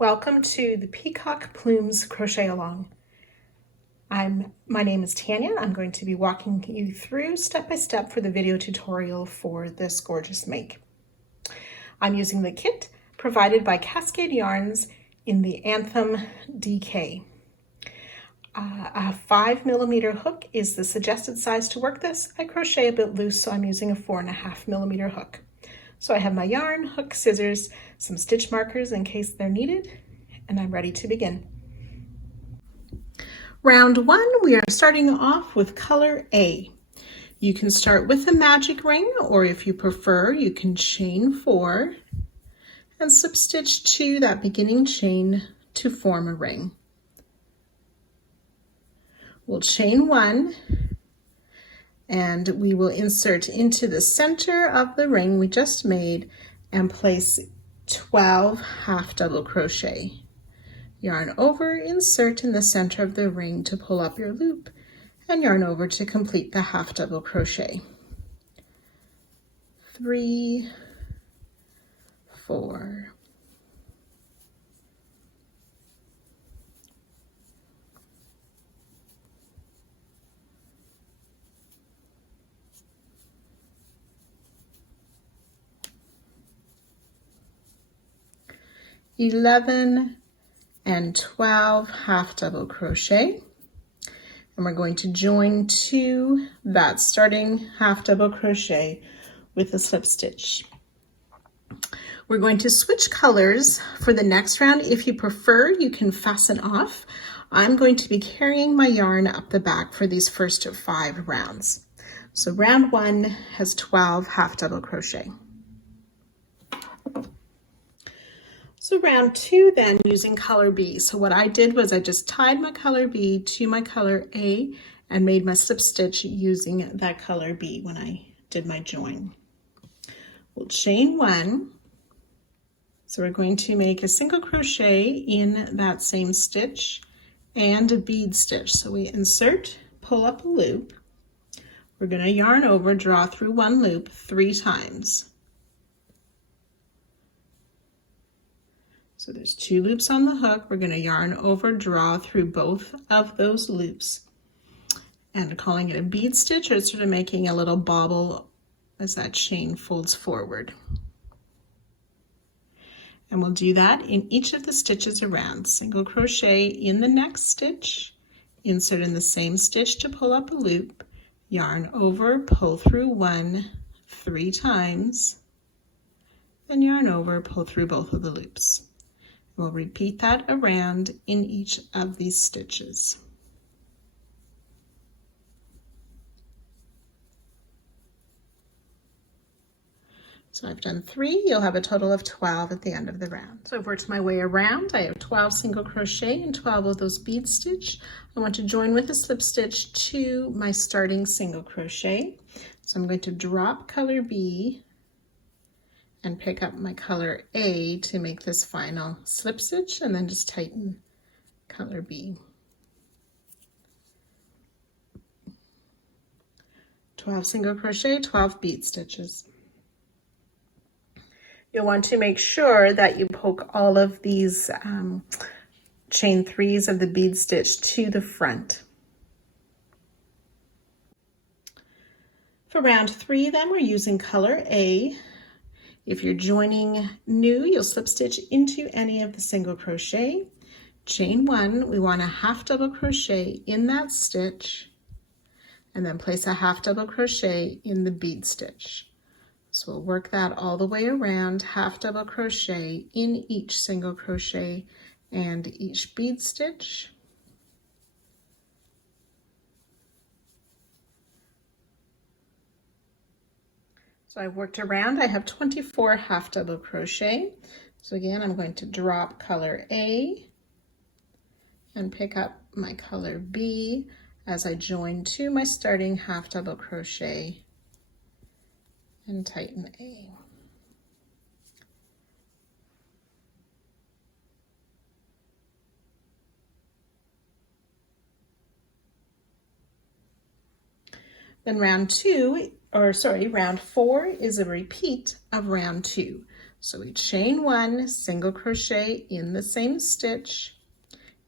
Welcome to the Peacock Plumes Crochet Along. My name is Tanya. I'm going to be walking you through step by step for the video tutorial for this gorgeous make. I'm using the kit provided by Cascade Yarns in the Anthem DK. A 5mm hook is the suggested size to work this. I crochet a bit loose, so I'm using a 4.5mm hook. So I have my yarn, hook, scissors, some stitch markers in case they're needed, and I'm ready to begin. Round 1, we are starting off with color A. You can start with a magic ring, or if you prefer, you can chain 4 and slip stitch to that beginning chain to form a ring. We'll chain 1 and we will insert into the center of the ring we just made and place 12 half double crochet. Yarn over, insert in the center of the ring to pull up your loop, and yarn over to complete the half double crochet. 3, 4, 11 and 12 half double crochet, and we're going to join to that starting half double crochet with a slip stitch. We're going to switch colors for the next round. If you prefer, you can fasten off. I'm going to be carrying my yarn up the back for these first 5 rounds. So round 1 has 12 half double crochet. So round 2 then, using color B. So what I did was I just tied my color B to my color A and made my slip stitch using that color B when I did my join. We'll chain 1. So we're going to make a single crochet in that same stitch and a bead stitch. So we insert, pull up a loop. We're going to yarn over, draw through 1 loop 3 times. So there's 2 loops on the hook. We're going to yarn over, draw through both of those loops, and calling it a bead stitch, or sort of making a little bobble as that chain folds forward. And we'll do that in each of the stitches around. Single crochet in the next stitch, insert in the same stitch to pull up a loop, yarn over, pull through 1 3 times, then yarn over, pull through both of the loops. We'll repeat that around in each of these stitches. So I've done 3, you'll have a total of 12 at the end of the round. So I've worked my way around. I have 12 single crochet and 12 of those bead stitch. I want to join with a slip stitch to my starting single crochet. So I'm going to drop color B and pick up my color A to make this final slip stitch, and then just tighten color B. 12 single crochet, 12 bead stitches. You'll want to make sure that you poke all of these chain 3s of the bead stitch to the front. For round 3 then, we're using color A. If you're joining new, you'll slip stitch into any of the single crochet. Chain 1, we want a half double crochet in that stitch, and then place a half double crochet in the bead stitch. So we'll work that all the way around, half double crochet in each single crochet and each bead stitch. So I've worked around, I have 24 half double crochet. So again, I'm going to drop color A and pick up my color B as I join to my starting half double crochet and tighten A. Then round 4 is a repeat of round 2. So we chain 1, single crochet in the same stitch,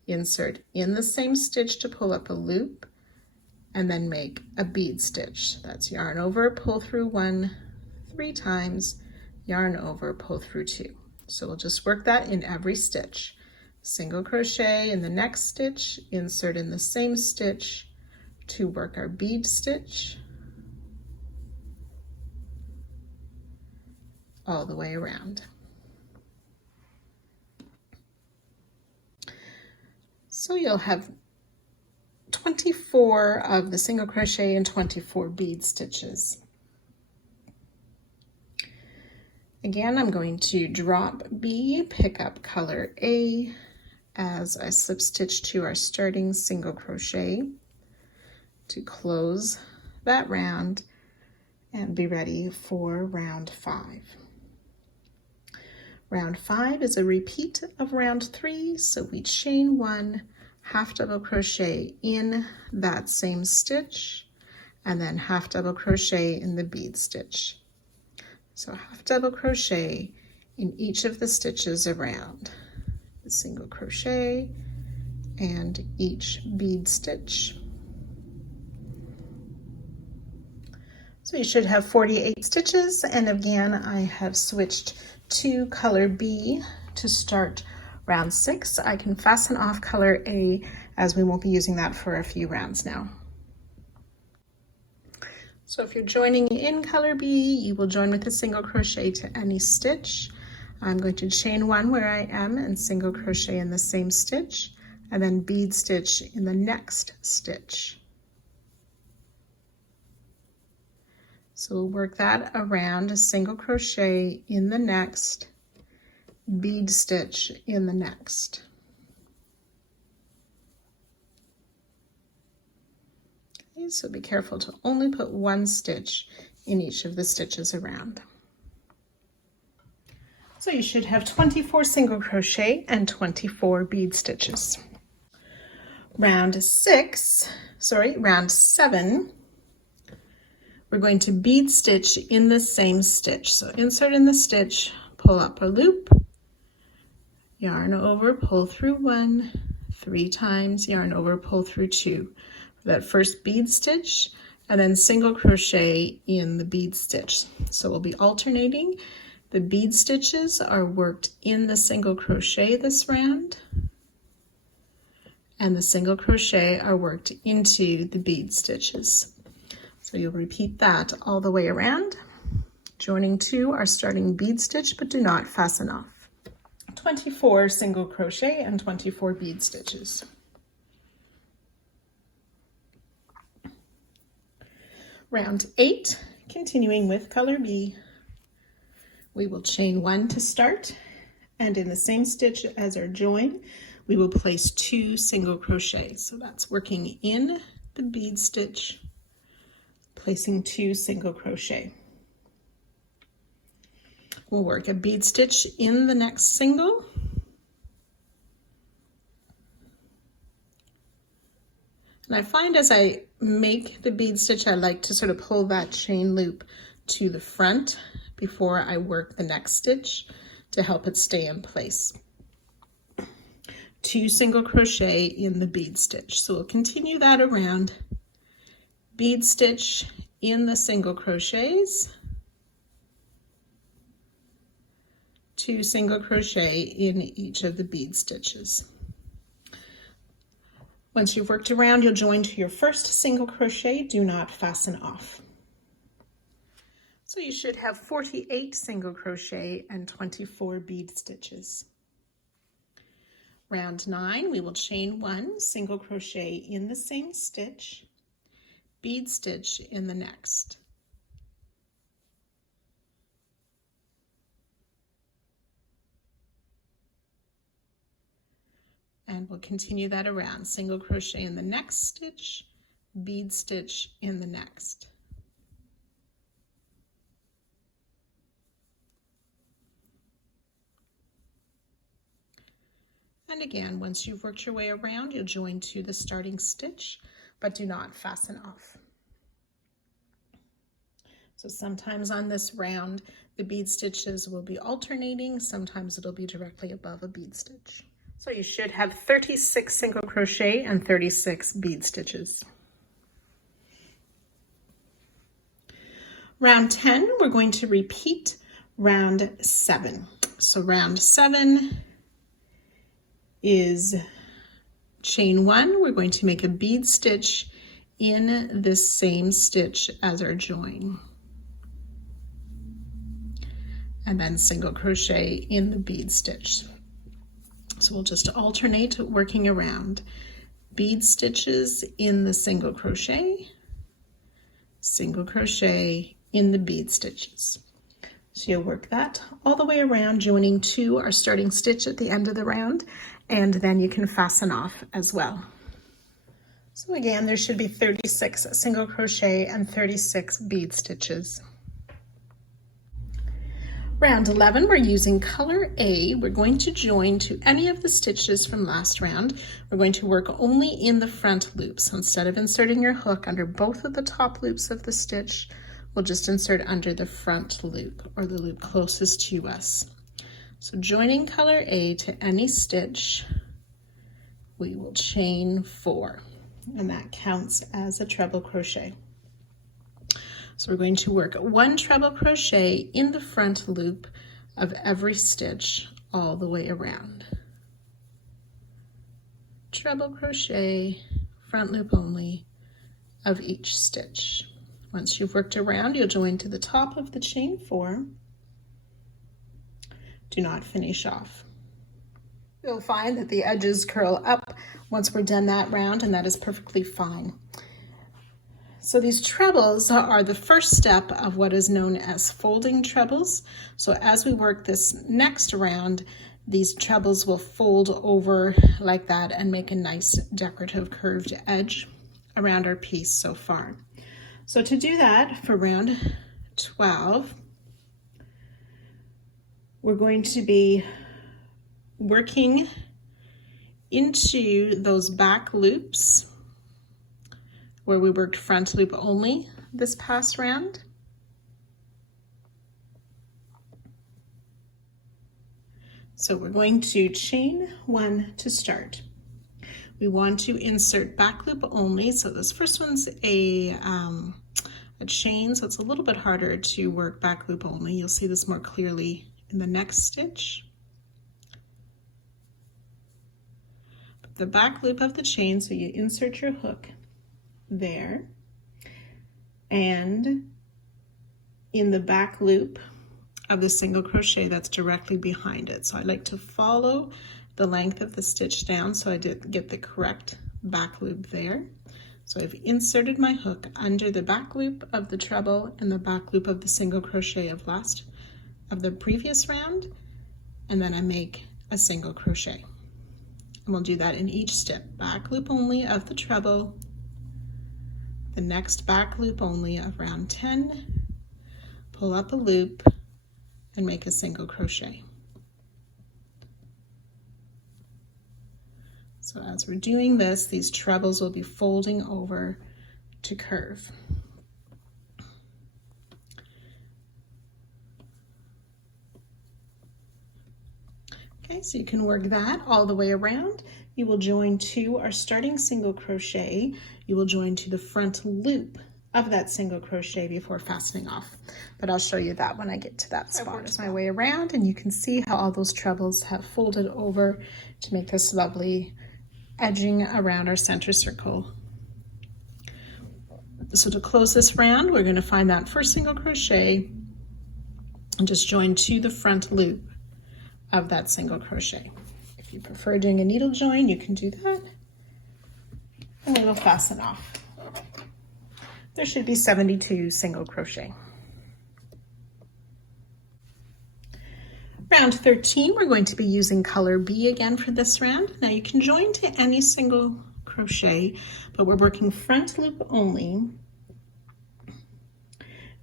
insert in the same stitch to pull up a loop, and then make a bead stitch. That's yarn over, pull through 1, 3 times, yarn over, pull through 2. So we'll just work that in every stitch. Single crochet in the next stitch, insert in the same stitch to work our bead stitch all the way around. So you'll have 24 of the single crochet and 24 bead stitches. Again, I'm going to drop B, pick up color A as I slip stitch to our starting single crochet to close that round and be ready for round 5. Round 5 is a repeat of round 3, so we chain 1, half double crochet in that same stitch, and then half double crochet in the bead stitch. So half double crochet in each of the stitches around, the single crochet and each bead stitch. So you should have 48 stitches, and again I have switched to color B to start round 6. I can fasten off color A as we won't be using that for a few rounds now. So if you're joining in color B, you will join with a single crochet to any stitch. I'm going to chain 1 where I am and single crochet in the same stitch, and then bead stitch in the next stitch. So we'll work that around, a single crochet in the next, bead stitch in the next. Okay, so be careful to only put 1 stitch in each of the stitches around. So you should have 24 single crochet and 24 bead stitches. Round 7, we're going to bead stitch in the same stitch. So insert in the stitch, pull up a loop, yarn over, pull through 1, 3 times, yarn over, pull through 2 for that first bead stitch, and then single crochet in the bead stitch. So we'll be alternating. The bead stitches are worked in the single crochet this round, and the single crochet are worked into the bead stitches. So you'll repeat that all the way around, joining 2 our starting bead stitch, but do not fasten off. 24 single crochet and 24 bead stitches. Round 8, continuing with color B, we will chain 1 to start, and in the same stitch as our join, we will place 2 single crochets. So that's working in the bead stitch, placing 2 single crochet. We'll work a bead stitch in the next single, and I find as I make the bead stitch, I like to sort of pull that chain loop to the front before I work the next stitch to help it stay in place. 2 single crochet in the bead stitch. So we'll continue that around, bead stitch in the single crochets, 2 single crochet in each of the bead stitches. Once you've worked around, you'll join to your first single crochet. Do not fasten off. So you should have 48 single crochet and 24 bead stitches. Round 9, we will chain 1 single crochet in the same stitch, bead stitch in the next. And we'll continue that around, single crochet in the next stitch, bead stitch in the next. And again, once you've worked your way around, you'll join to the starting stitch, but do not fasten off. So sometimes on this round, the bead stitches will be alternating. Sometimes it'll be directly above a bead stitch. So you should have 36 single crochet and 36 bead stitches. Round 10, we're going to repeat round 7. So round 7 is chain 1. We're going to make a bead stitch in this same stitch as our join. And then single crochet in the bead stitch. So we'll just alternate working around. Bead stitches in the single crochet in the bead stitches. So you'll work that all the way around, joining to our starting stitch at the end of the round, and then you can fasten off as well. So again, there should be 36 single crochet and 36 bead stitches. Round 11, we're using color A. We're going to join to any of the stitches from last round. We're going to work only in the front loop. So instead of inserting your hook under both of the top loops of the stitch, we'll just insert under the front loop, or the loop closest to us. So joining color A to any stitch, we will chain 4, and that counts as a treble crochet. So we're going to work 1 treble crochet in the front loop of every stitch all the way around. Treble crochet, front loop only of each stitch. Once you've worked around, you'll join to the top of the chain 4. Do not finish off. You'll find that the edges curl up once we're done that round, and that is perfectly fine. So these trebles are the first step of what is known as folding trebles. So as we work this next round, these trebles will fold over like that and make a nice decorative curved edge around our piece so far. So to do that for round 12, we're going to be working into those back loops where we worked front loop only this past round. So we're going to chain 1 to start. We want to insert back loop only. So this first one's a chain, so it's a little bit harder to work back loop only. You'll see this more clearly in the next stitch. The back loop of the chain, so you insert your hook there, and in the back loop of the single crochet that's directly behind it. So I like to follow the length of the stitch down so I did get the correct back loop there. So I've inserted my hook under the back loop of the treble and the back loop of the single crochet of the previous round, and then I make a single crochet. And we'll do that in each step. Back loop only of the treble, the next back loop only of round 10, pull up a loop and make a single crochet. So as we're doing this, these trebles will be folding over to curve. Okay, so you can work that all the way around. You will join to our starting single crochet. You will join to the front loop of that single crochet before fastening off. But I'll show you that when I get to that spot. I worked my way around, and you can see how all those trebles have folded over to make this lovely edging around our center circle. So to close this round, we're going to find that first single crochet and just join to the front loop of that single crochet. If you prefer doing a needle join, you can do that, and we will fasten off. There should be 72 single crochet. Round 13, we're going to be using color B again for this round. Now you can join to any single crochet, but we're working front loop only.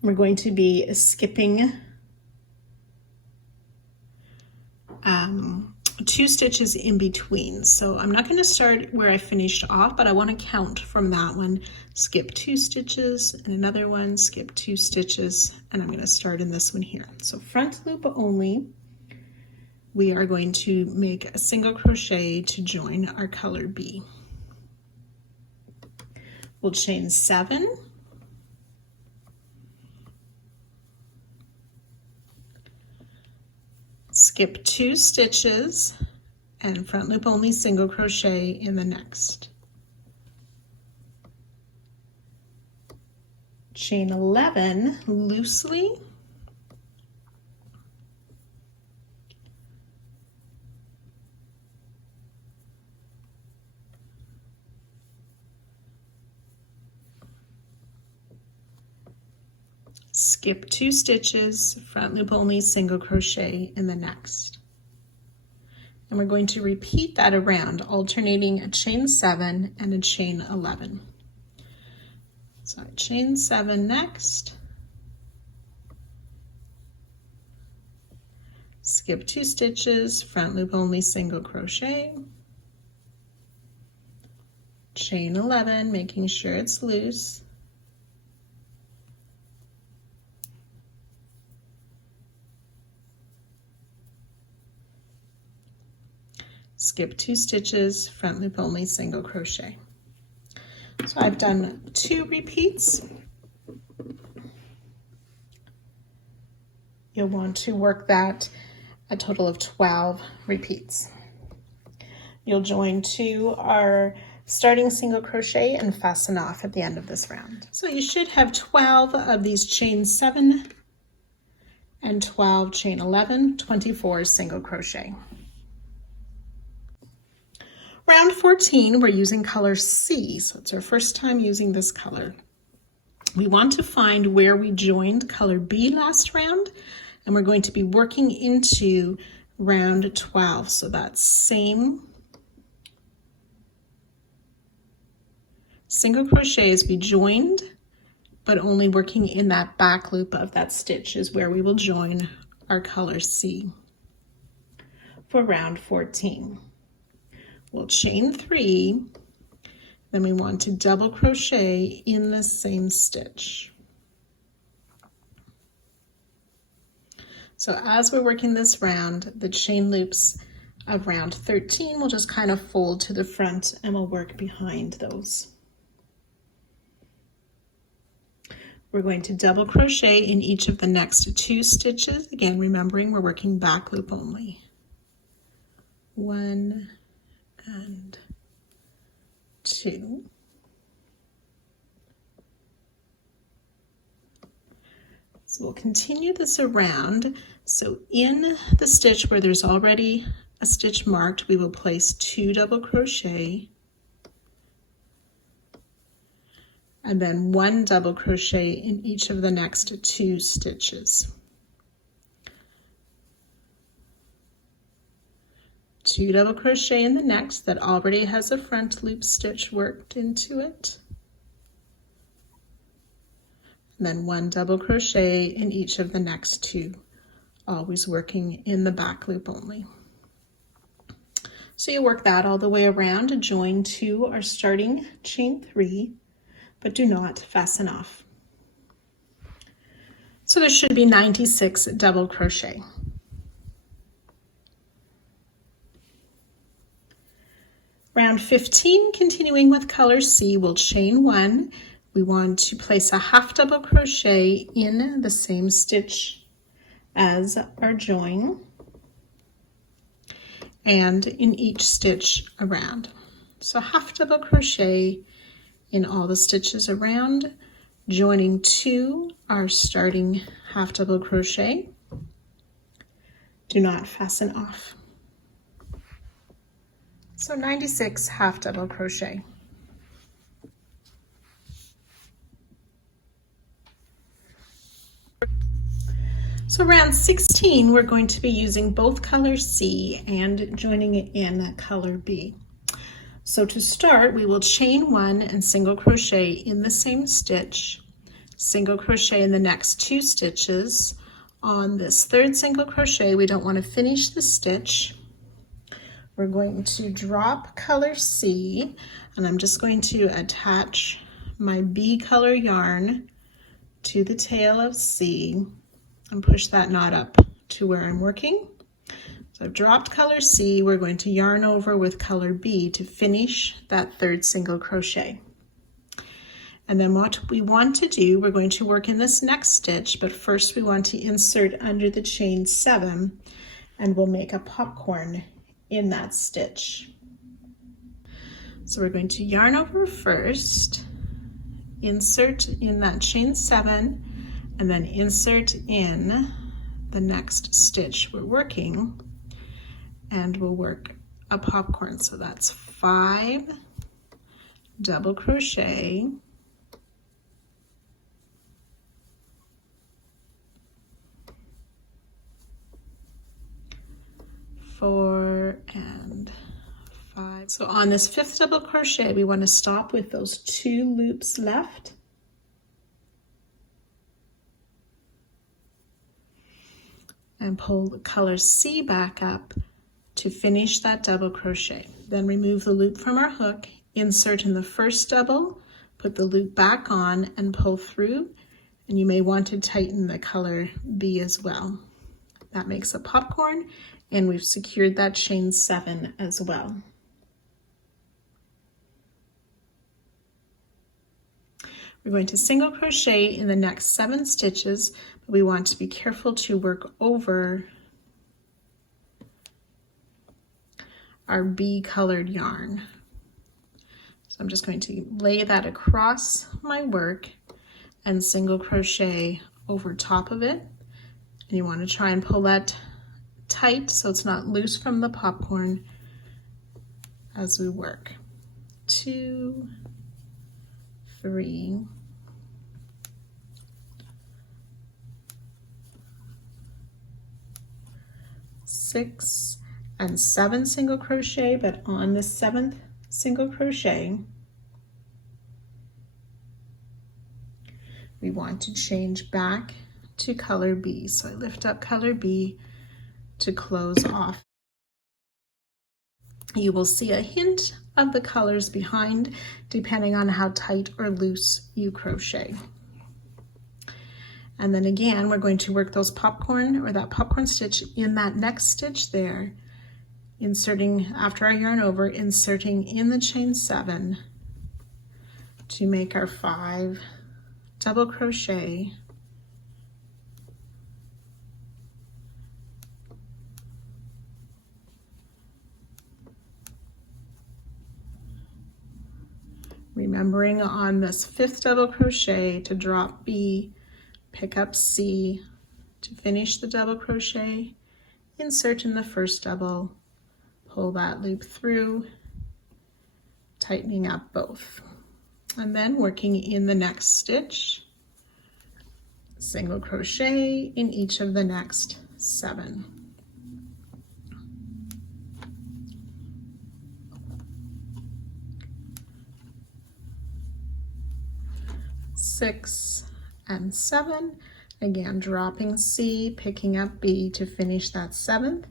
We're going to be skipping 2 stitches in between. So I'm not going to start where I finished off, but I want to count from that one. Skip 2 stitches and another one, skip 2 stitches, and I'm going to start in this one here. So front loop only, we are going to make a single crochet to join our color B. We'll chain 7, skip 2 stitches, and front loop only single crochet in the next. Chain 11 loosely, skip 2 stitches, front loop only single crochet in the next. And we're going to repeat that around, alternating a chain 7 and a chain 11. So chain 7 next, skip 2 stitches, front loop only single crochet, chain 11, making sure it's loose, skip 2 stitches, front loop only single crochet. So I've done 2 repeats. You'll want to work that a total of 12 repeats. You'll join to our starting single crochet and fasten off at the end of this round. So you should have 12 of these chain 7 and 12 chain 11, 24 single crochet. Round 14, we're using color C, so it's our first time using this color. We want to find where we joined color B last round, and we're going to be working into round 12. So that's same single crochet as we joined, but only working in that back loop of that stitch is where we will join our color C for round 14. We'll chain 3, then we want to double crochet in the same stitch. So as we're working this round, the chain loops of round 13 will just kind of fold to the front and we'll work behind those. We're going to double crochet in each of the next 2 stitches. Again, remembering we're working back loop only. 1 and 2. So we'll continue this around. So in the stitch where there's already a stitch marked, we will place 2 double crochet and then 1 double crochet in each of the next 2 stitches. 2 double crochet in the next that already has a front loop stitch worked into it. And then 1 double crochet in each of the next 2, always working in the back loop only. So you work that all the way around to join to our starting chain 3, but do not fasten off. So there should be 96 double crochet. Round 15, continuing with color C, we'll chain 1. We want to place a half double crochet in the same stitch as our join and in each stitch around. So half double crochet in all the stitches around, joining to our starting half double crochet. Do not fasten off. So 96 half double crochet. So round 16, we're going to be using both color C and joining it in color B. So to start, we will chain 1 and single crochet in the same stitch, single crochet in the next 2 stitches. On this 3rd single crochet, we don't want to finish the stitch. we're going to drop color C, and I'm just going to attach my B color yarn to the tail of C and push that knot up to where I'm working. So I've dropped color C, we're going to yarn over with color B to finish that third single crochet. And then what we want to do, we're going to work in this next stitch, but first we want to insert under the chain 7, and we'll make a popcorn in that stitch. So we're going to yarn over first, insert in that chain 7, and then insert in the next stitch we're working, and we'll work a popcorn. So that's 5 double crochet, 4 and 5. So on this 5th double crochet, we want to stop with those 2 loops left. And pull the color C back up to finish that double crochet. Then remove the loop from our hook, insert in the first double, put the loop back on and pull through. And you may want to tighten the color B as well. That makes a popcorn, and we've secured that chain 7 as well. We're going to single crochet in the next 7 stitches, but we want to be careful to work over our B colored yarn. So I'm just going to lay that across my work and single crochet over top of it. And you want to try and pull that tight so it's not loose from the popcorn as we work. 2, 3, 6 and 7 single crochet, but on the 7th single crochet we want to change back to color B. So I lift up color B to close off. You will see a hint of the colors behind depending on how tight or loose you crochet. And then again, we're going to work those popcorn or that popcorn stitch in that next stitch there, inserting after our yarn over, inserting in the chain 7 to make our 5 double crochet, remembering on this 5th double crochet to drop B, pick up C to finish the double crochet, insert in the first double, pull that loop through, tightening up both. And then working in the next stitch, single crochet in each of the next 7. Six and 7, again dropping C, picking up B to finish that 7th,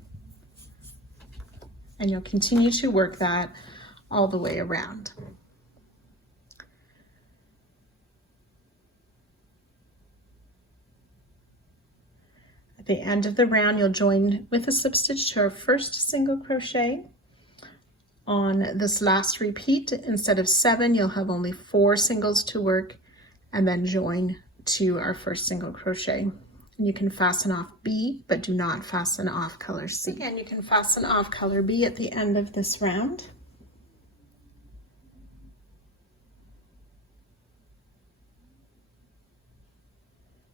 and you'll continue to work that all the way around. At the end of the round, you'll join with a slip stitch to our first single crochet. On this last repeat, instead of 7, you'll have only 4 singles to work, and then join to our first single crochet. And you can fasten off B, but do not fasten off color C. Again, you can fasten off color B at the end of this round.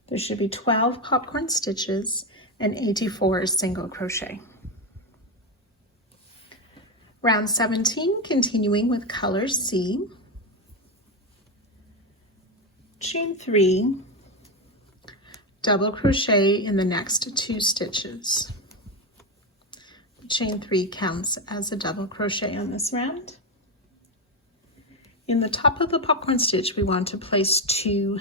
There should be 12 popcorn stitches and 84 single crochet. Round 17, continuing with color C. Chain 3, double crochet in the next 2 stitches. Chain 3 counts as a double crochet on this round. In the top of the popcorn stitch, we want to place 2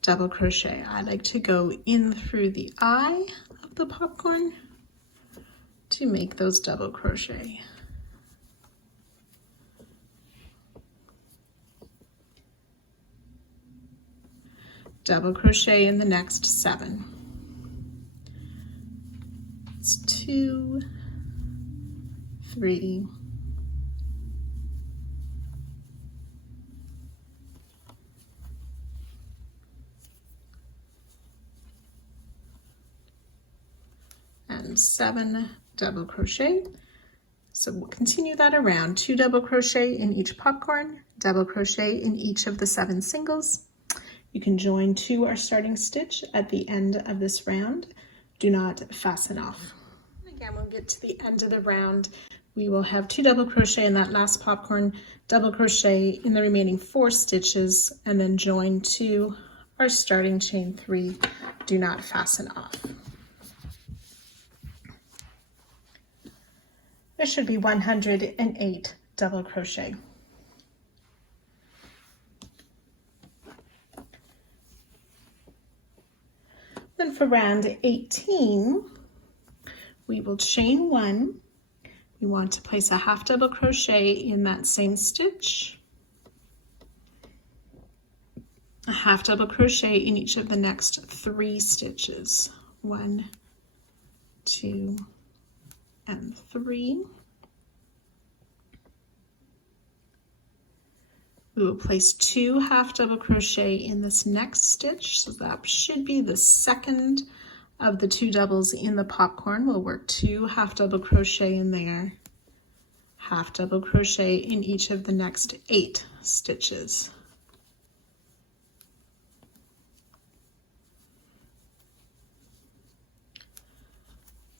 double crochet. I like to go in through the eye of the popcorn to make those double crochet. Double crochet in the next 7. It's 2, 3, and 7 double crochet. So we'll continue that around. 2 double crochet in each popcorn, double crochet in each of the 7 singles. You can join to our starting stitch at the end of this round. Do not fasten off. Again, when we get to the end of the round, we will have 2 double crochet in that last popcorn, double crochet in the remaining 4 stitches, and then join to our starting chain 3. Do not fasten off. There should be 108 double crochet. Then for round 18, we will chain 1. We want to place a half double crochet in that same stitch, a half double crochet in each of the next 3 stitches. 1, 2, and 3. We will place 2 half double crochet in this next stitch, so that should be the second of the 2 doubles in the popcorn. We'll work 2 half double crochet in there, half double crochet in each of the next 8 stitches.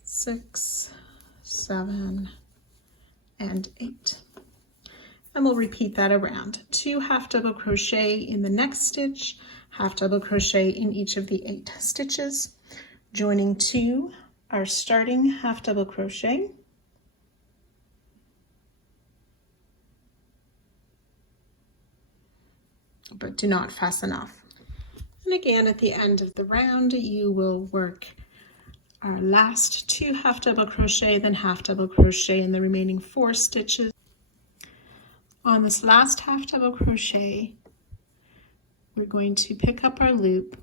Six, 7, and 8. And we'll repeat that around. 2 half double crochet in the next stitch, half double crochet in each of the 8 stitches, joining to our starting half double crochet, but do not fasten off. And again, at the end of the round, you will work our last 2 half double crochet, then half double crochet in the remaining 4 stitches. On this last half double crochet, we're going to pick up our loop.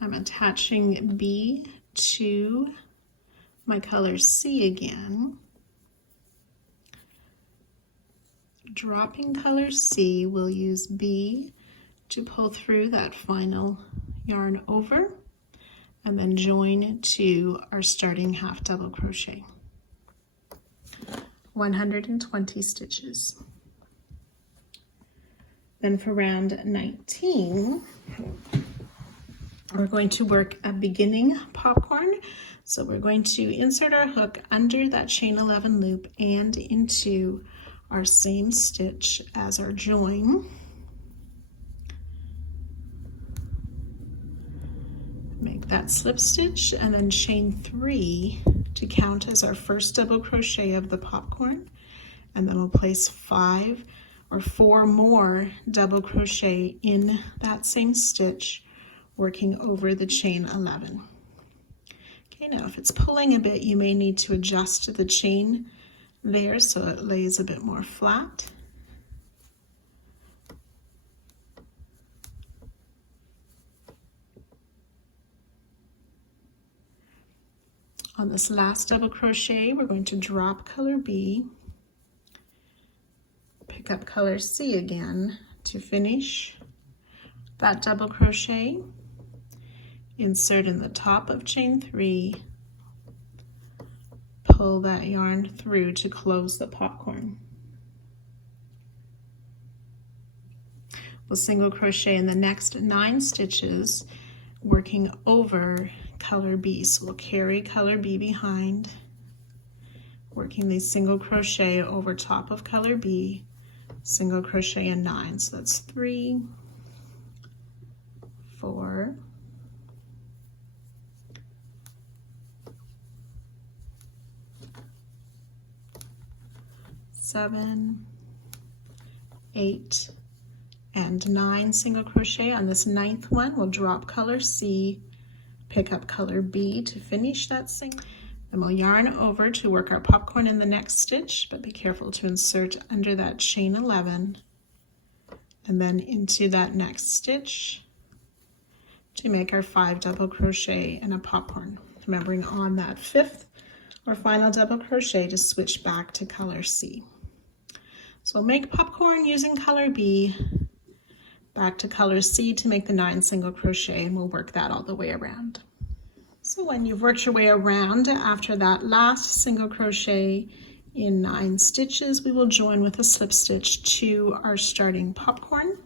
I'm attaching B to my color C again. Dropping color C, we'll use B to pull through that final yarn over, and then join to our starting half double crochet. 120 stitches. Then for round 19, we're going to work a beginning popcorn. So we're going to insert our hook under that chain 11 loop and into our same stitch as our join. Make that slip stitch and then chain 3 to count as our first double crochet of the popcorn, and then we'll place 5 or 4 more double crochet in that same stitch, working over the chain 11. Okay, now if it's pulling a bit, you may need to adjust the chain there so it lays a bit more flat. On this last double crochet, we're going to drop color B, pick up color C again to finish that double crochet, insert in the top of chain 3, pull that yarn through to close the popcorn. We'll single crochet in the next 9 stitches, working over color B. So we'll carry color B behind, working these single crochet over top of color B, single crochet in 9. So that's 3, 4, 7, 8, and 9 single crochet. On this 9th one, we'll drop color C, pick up color B to finish that single. Then we'll yarn over to work our popcorn in the next stitch, but be careful to insert under that chain 11 and then into that next stitch to make our 5 double crochet and a popcorn. Remembering on that 5th or final double crochet to switch back to color C. So we'll make popcorn using color B, back to color C to make the 9 single crochet, and we'll work that all the way around. So when you've worked your way around after that last single crochet in 9 stitches, we will join with a slip stitch to our starting popcorn.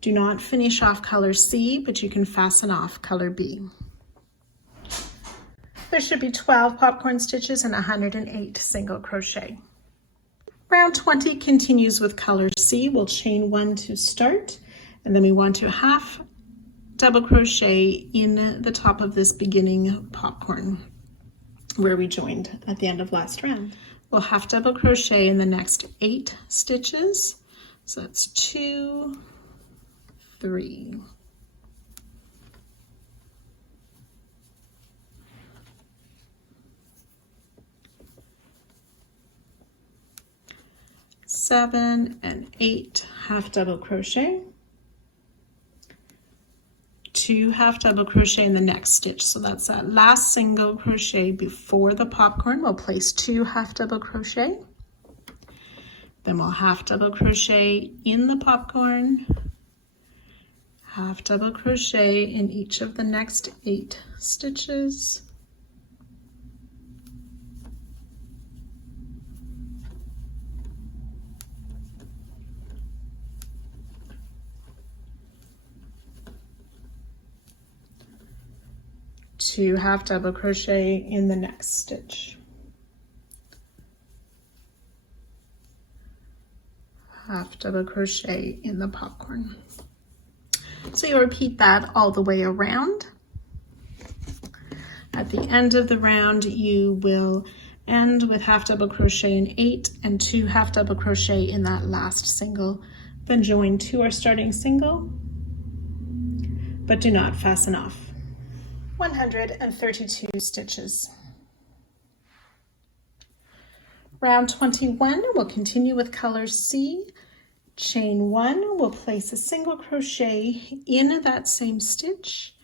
Do not finish off color C, but you can fasten off color B. There should be 12 popcorn stitches and 108 single crochet. Round 20 continues with color C. We'll chain 1 to start, and then we want to half double crochet in the top of this beginning popcorn where we joined at the end of last round. We'll half double crochet in the next 8 stitches. So that's 2, 3, 7 and 8 half double crochet, 2 half double crochet in the next stitch. So that's that last single crochet before the popcorn. We'll place 2 half double crochet, then we'll half double crochet in the popcorn, half double crochet in each of the next 8 stitches, two half double crochet in the next stitch, half double crochet in the popcorn. So you'll repeat that all the way around. At the end of the round, you will end with half double crochet in 8 and 2 half double crochet in that last single. Then join to our starting single, but do not fasten off. 132 stitches. Round 21, we'll continue with color C. Chain 1, we'll place a single crochet in that same stitch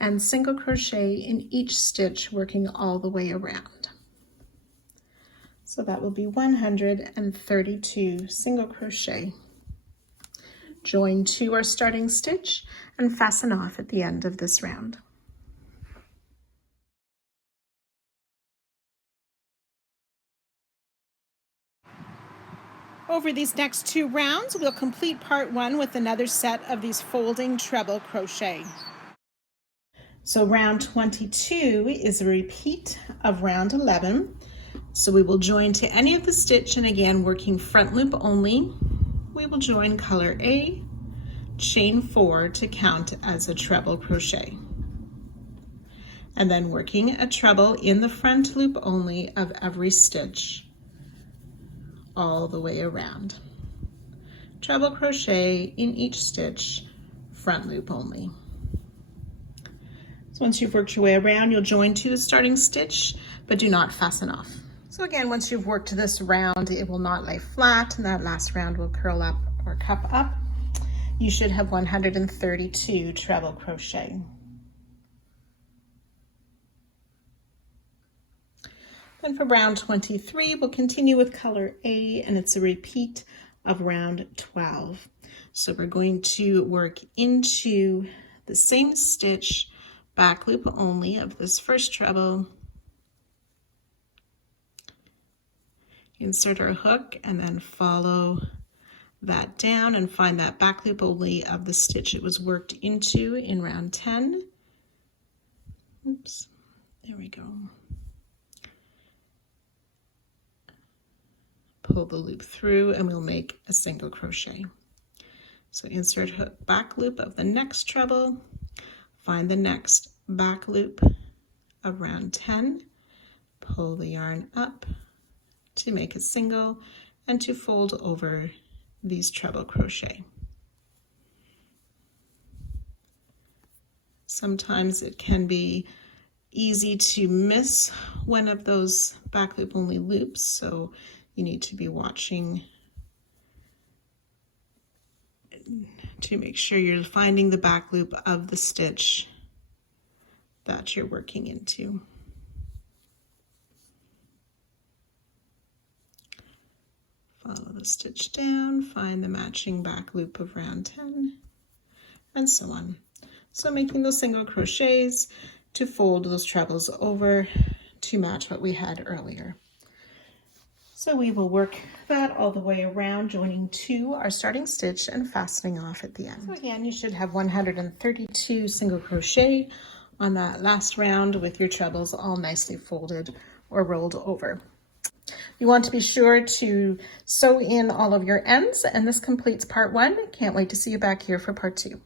and single crochet in each stitch, working all the way around. So that will be 132 single crochet. Join to our starting stitch and fasten off at the end of this round. Over these next 2 rounds, we'll complete part 1 with another set of these folding treble crochet. So round 22 is a repeat of round 11. So we will join to any of the stitch, and again, working front loop only, we will join color A, chain 4 to count as a treble crochet. And then working a treble in the front loop only of every stitch, all the way around. Treble crochet in each stitch, front loop only. So once you've worked your way around, you'll join to the starting stitch, but do not fasten off. So again, once you've worked this round, it will not lay flat, and that last round will curl up or cup up. You should have 132 treble crochet. Then for round 23, we'll continue with color A, and it's a repeat of round 12. So we're going to work into the same stitch, back loop only of this first treble, insert our hook, and then follow that down and find that back loop only of the stitch it was worked into in round 10. Oops, there we go. Pull the loop through and we'll make a single crochet. So insert hook, back loop of the next treble, find the next back loop of round 10, pull the yarn up to make a single and to fold over these treble crochet. Sometimes it can be easy to miss one of those back loop only loops, so you need to be watching to make sure you're finding the back loop of the stitch that you're working into. Follow the stitch down, find the matching back loop of round 10, and so on. So making those single crochets to fold those trebles over to match what we had earlier. So we will work that all the way around, joining to our starting stitch and fastening off at the end. So again, you should have 132 single crochet on that last round with your trebles all nicely folded or rolled over. You want to be sure to sew in all of your ends, and this completes part 1. Can't wait to see you back here for part 2.